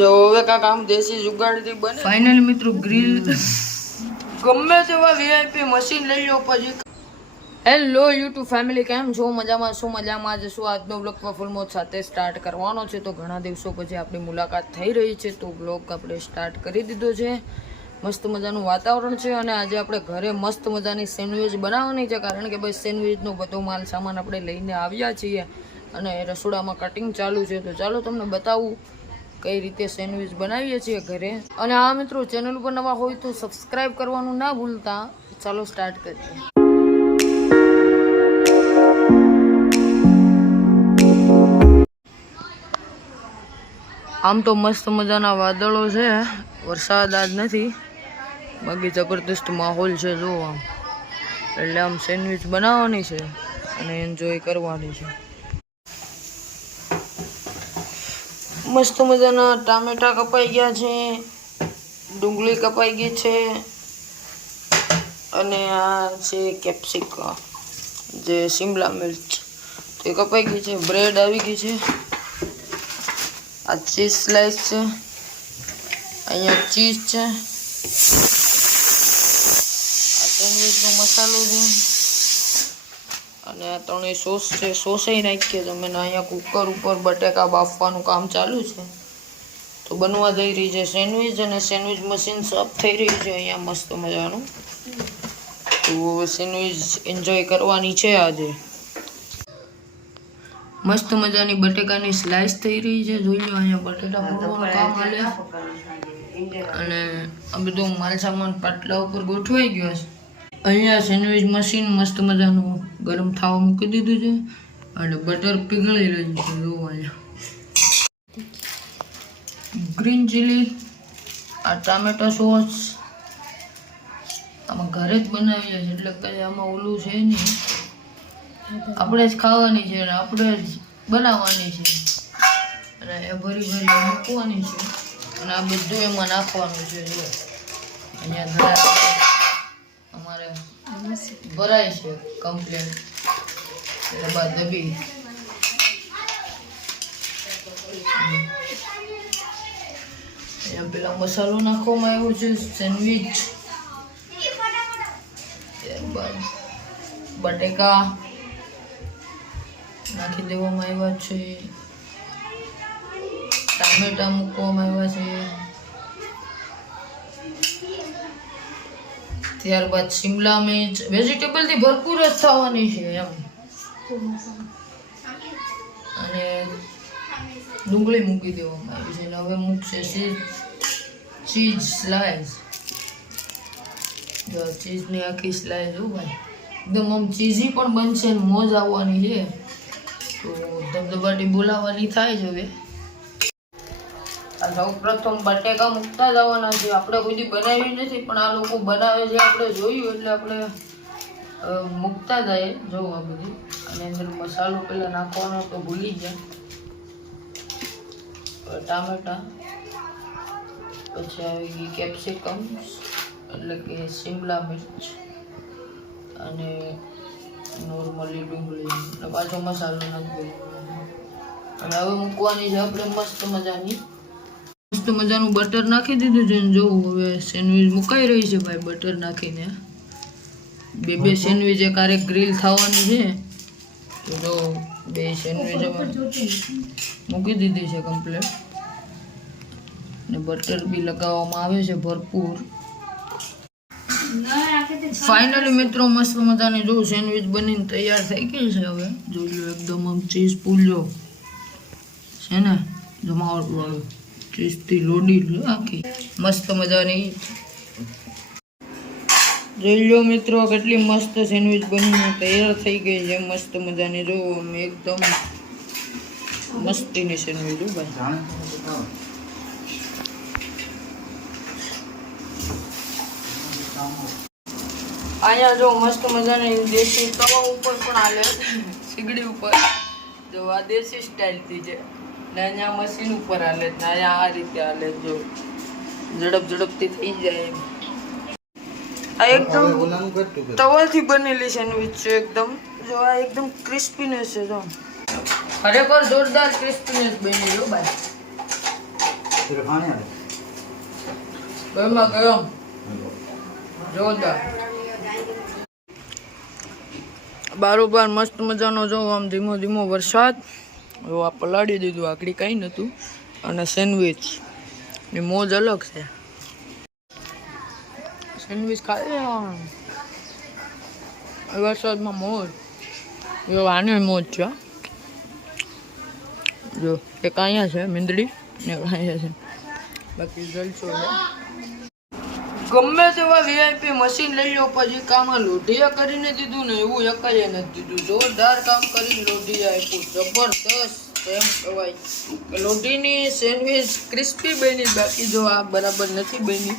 જો હવે કાંક આમ દેશી જુગાડથી બને. ફાઇનલી મિત્રો ગ્રીલ ગમે તેવા વીઆઈપી મશીન લઈ લો પછી. હેલો યુટ્યુબ ફેમિલી, કેમ છો? મજામાં શું? મજામાં જ શું? આજનો બ્લોગ ફૂલ મોજ સાથે સ્ટાર્ટ કરવાનો છે. તો ઘણા દિવસો પછી આપણી મુલાકાત થઈ રહી છે, તો બ્લોગ આપણે સ્ટાર્ટ કરી દીધો છે. મસ્ત મજાનું વાતાવરણ છે અને આજે આપણે ઘરે મસ્ત મજાની સેન્ડવિચ બનાવવાની છે, કારણ કે ભાઈ સેન્ડવિચનો બધો માલ સામાન આપણે લઈને આવ્યા છીએ અને રસોડામાં કટિંગ ચાલુ છે. તો ચાલો તમને બતાવું કઈ રીતે સેન્ડવિચ બનાવીએ છીએ ઘરે. અને આ મિત્રો ચેનલ ઉપર નવા હોય તો સબસ્ક્રાઈબ કરવાનું ના ભૂલતા. ચાલો સ્ટાર્ટ કરીએ. આમ તો મસ્ત મજાના વાદળો છે, વરસાદ આજ નથી, બાકી જબરદસ્ત માહોલ છે. જો આમ એટલે આમ સેન્ડવિચ બનાવવાની છે અને એન્જોય કરવાની છે. મસ્ત મજાના ટામેટા કપાઈ ગયા છે, ડુંગળી કપાઈ ગઈ છે અને આ છે કેપ્સિકમ, જે શિમલા મિર્ચ તે કપાઈ ગઈ છે. બ્રેડ આવી ગઈ છે, આ ચીઝ સ્લાઈસ છે, અહીંયા ચીઝ છે, આ સેન્ડવિચનો મસાલો છે અને આ ત્રણેય સોસ છે. સોસે નાખીએ તમે. અહીંયા કુકર ઉપર બટેકા બાફવાનું કામ ચાલુ છે. તો બનવા જઈ રહી છે સેન્ડવિચ અને સેન્ડવિચ મશીન સાફ થઈ રહ્યું છે અહીંયા મસ્ત મજાનું. તો સેન્ડવિચ એન્જોય કરવાની છે આજે. મસ્ત મજાની બટેકાની સ્લાઈસ થઈ રહી છે. જોઈ લો અહીંયા બટેટા ફોડવાનું કામ ચાલે અને આ બધો માલ સામાન પાટલા ઉપર ગોઠવાઈ ગયો છે. અહીંયા સેન્ડવિચ મશીન મસ્ત મજાનું ગરમ થવા મૂકી દીધું છે અને બટર પીગળી રહ્યું છે. જો અહીંયા ગ્રીન ચીલી, આ ટામેટા સોસ આમાં ઘરે જ બનાવીએ છીએ, એટલે કઈ આમાં ઓલું છે નહીં. આપણે જ ખાવાની છે અને આપણે જ બનાવવાની છે અને એ ભરી ભરી મૂકવાની છે અને આ બધું એમાં નાખવાનું છે. જો અહીંયા ધડા અમારે ભરાય છે કમ્પ્લેટ, ત્યારબાદ દબી અહીંયા પેલા મસાલો નાખવામાં આવ્યો છે, સેન્ડવિચ, ત્યારબાદ બટેકા નાખી દેવામાં આવ્યા છે, ટામેટા મૂકવામાં આવ્યા છે, ત્યારબાદ શિમલા મિર્ચ, વેજીટેબલથી ભરપૂર જ થવાની છે એમ. અને ડુંગળી મૂકી દેવામાં આવી છે અને હવે મૂકશે ચીઝ સ્લાઈસ. જો ચીઝની આખી સ્લાઈસ હો ભાઈ, એકદમ આમ ચીઝી પણ બનશે ને મોજ આવવાની છે. તો ધબધબાટી બોલાવવાની થાય છે હવે. સૌ પ્રથમ બટેકા મૂકતા જવાના છે. આપણે કોઈ બનાવી નથી, પણ આ લોકો બનાવે છે આપણે જોયું એટલે આપણે મૂકતા જાય. જો આ બધી અને અંદર મસાલો પેલા નાખવાનો તો ભૂલી જાય. ટામેટા, પછી આવી ગઈ કેપ્સિકમ એટલે કે શિમલા મિર્ચ અને નોર્મલી ડુંગળી અને પાછો મસાલો નાખી અને હવે મૂકવાની છે આપણે મસ્ત મજાનું બટર નાખી દીધું છે. જોવું હવે સેન્ડવિચ મુકાઈ રહી છે ભાઈ બટર નાખીને. બે સેન્ડવિચ એક આરે ગ્રીલ થવાની છે. તો જો બે સેન્ડવિચ મૂકી દીધી છે કમ્પ્લીટ ને બટર બી લગાવવામાં આવે છે ભરપૂર. ફાઇનલી મિત્રો મસ્ત મજાની જો સેન્ડવિચ બનીને તૈયાર થઈ ગઈ છે. હવે જોઈ લો એકદમ આમ ચીઝ પૂલજો છે ને, જમાવટ વાળું ચીઝથી લોડી આખી મસ્ત મજાની. જોઈ લો મિત્રો કેટલી મસ્ત સેન્ડવિચ બનીને તૈયાર થઈ ગઈ છે મસ્ત મજાની. જો એકદમ મસ્તીની સેન્ડવિચ હો ભાઈ. અહીંયા જો મસ્ત મજાની દેશી તવા ઉપર પણ હાલે, સીગડી ઉપર. જો આ દેશી સ્ટાઇલથી છે ને અહીંયા મશીન ઉપર હાલે ને અહીંયા આ રીતે હાલે. જો ઝડપથી થઈ જાય. આ એકદમ તવાથી બનેલી સેન્ડવિચ છે એકદમ. જો આ એકદમ ક્રિસ્પીનેસ છે. જો ખરેખર જોરદાર ક્રિસ્પીનેસ બની. જો ભાઈ ગરમા ગરમ જોરદાર બારોબાર મસ્ત મજાનો જો આમ ધીમો ધીમો વરસાદ. જો આ પલાળી દીધું, આકડી કંઈ નહોતું. અને સેન્ડવિચ ની મોજ અલગ છે. સેન્ડવિચ ખાઈ વરસાદમાં મોજ. જો આને મોજ છે. જો એક અહીંયા છે મીંદડી ને અહીંયા છે, બાકી જલસો છે. ગમે તેવા વીઆઈપી મશીન લઈ લો, પછી કામમાં લોઢિયા કરીને દીધું ને એવું એકાઈએ નથી દીધું. જોરદાર કામ કરીને લોઢિયા આપ્યું, જબરદસ્ત એમ કહેવાય. લોઢીની સેન્ડવિચ ક્રિસ્પી બની, બાકી જો આ બરાબર નથી બની,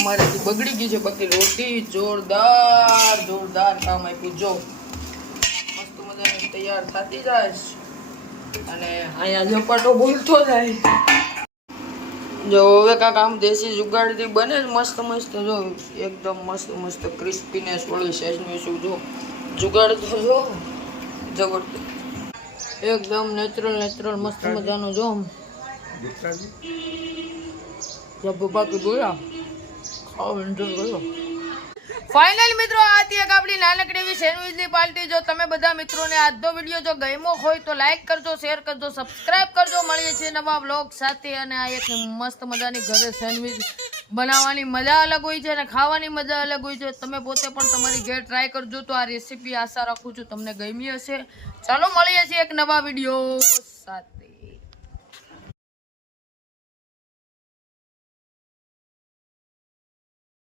અમારેથી બગડી ગઈ છે. બાકી રોટી જોરદાર જોરદાર કામ આપ્યું. જો મસ્ત મજાની તૈયાર થતી જાય અને અહીંયા ઝપાટો બોલતો જાય. જો હવે કાંક આમ દેશી જુગાડથી બને જ મસ્ત મસ્ત. જો એકદમ મસ્ત મસ્ત ક્રિસ્પીનેસ વાળી સેન્ડવિચ. જો જુગાડ તો જો જબરદસ્ત, એકદમ નેચરલ નેચરલ મસ્ત મજાનો. જો બાકી બોલા ખાવ એન્જોય કરો. ફાઇનલી મિત્રો આ હતી એક આપણી નાનકડી એવી સેન્ડવિચની પાર્ટી. જો તમે બધા મિત્રોને આજનો વિડીયો જો ગમ્યો હોય તો લાઈક કરજો, શેર કરજો, સબસ્ક્રાઇબ કરજો. મળીએ છીએ નવા બ્લોગ સાથે. અને આ એક મસ્ત મજાની ઘરે સેન્ડવિચ બનાવવાની મજા અલગ હોય છે અને ખાવાની મજા અલગ હોય છે. તમે પોતે પણ તમારી ઘરે ટ્રાય કરજો. તો આ રેસીપી આશા રાખું છું તમને ગમી હશે. ચાલો મળીએ છીએ એક નવા વિડીયો સાથે.